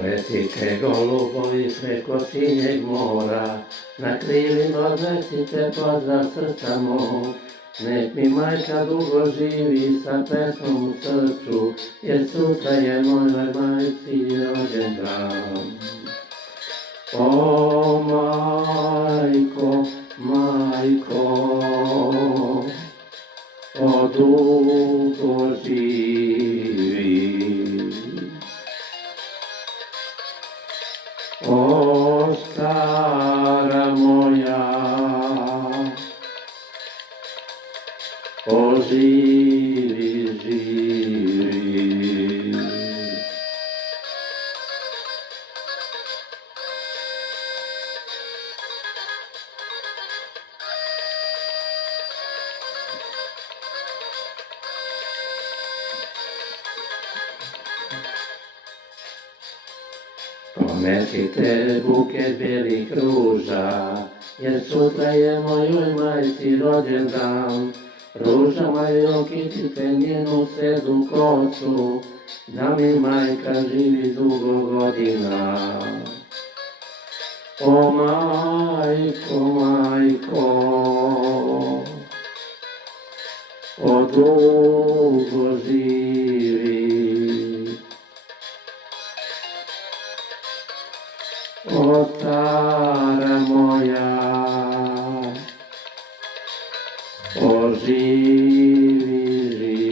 Полетите голубови преко синjeg mora, na krilima odnesite pozdrav srca mog. Nek mi majka dugo živi sa pesmom u srcu, jer sutra je mojoj majci rođendan. O majko, majko, o dugo živi. O stara moja, o živi, živi. Ponesite buket belih ruža, jer sutra je mojoj majci rođendan. Ružama joj okitite njenu sedu kosu, da mi majka živi dugo godina. O majko, majko, o dugo živi. O stara moja, o živi, živi.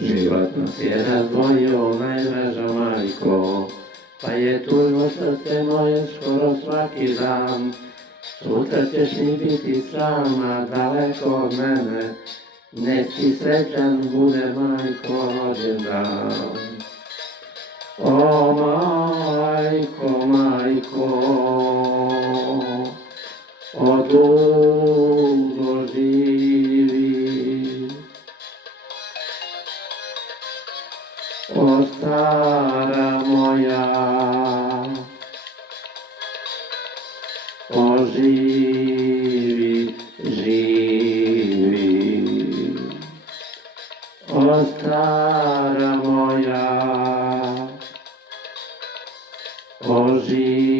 Život nas je razdvojio, najdraža majko, pa je tužno srce moje skoro svaki dan. Sutra ćeš mi biti sama, daleko od mene, nek ti srećan bude majko rođendan. O majko, majko, o dugo živi. O stara moja, o živi, živi. O stara moja, o živi.